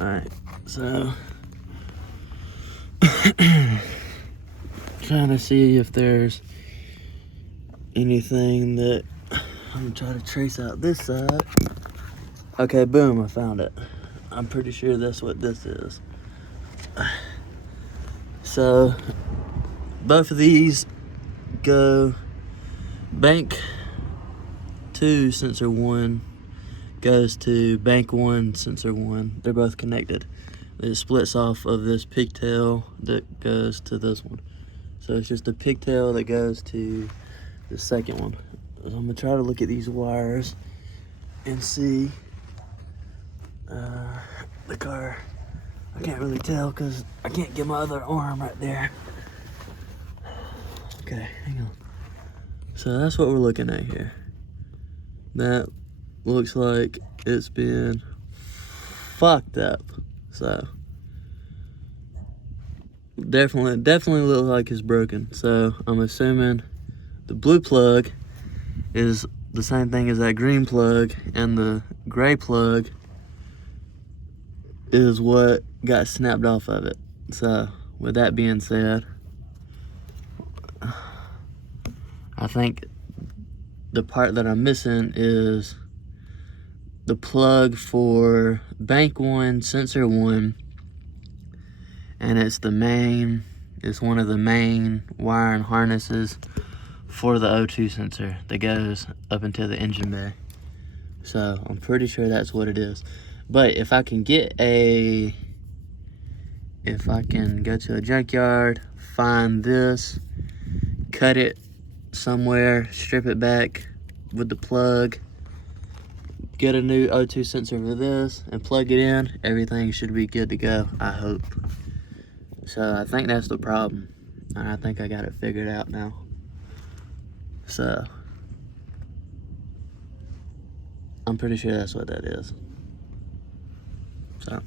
Alright, so trying to see if there's anything that I'm gonna try to trace out this side. Okay, boom, I found it. I'm pretty sure that's what this is. So both of these go bank 2 sensor 1 goes to bank 1 sensor 1. They're both connected. It splits off of this pigtail that goes to this one. So it's just a pigtail that goes to the second one. So I'm gonna try to look at these wires and see the car. I can't really tell because I can't get my other arm right there. Okay, hang on. So that's what we're looking at here. That looks like it's been fucked up. So definitely looks like it's broken. So I'm assuming the blue plug is the same thing as that green plug, and the gray plug is what got snapped off of it. So with that being said, I think the part that I'm missing is the plug for bank 1 sensor 1, and it's one of the main wire and harnesses for the O2 sensor that goes up into the engine bay. So I'm pretty sure that's what it is. But if I can go to a junkyard, find this, cut it somewhere, strip it back with the plug, get a new O2 sensor for this, and plug it in, everything should be good to go, I hope. So I think that's the problem, and I think I got it figured out now. So I'm pretty sure that's what that is. So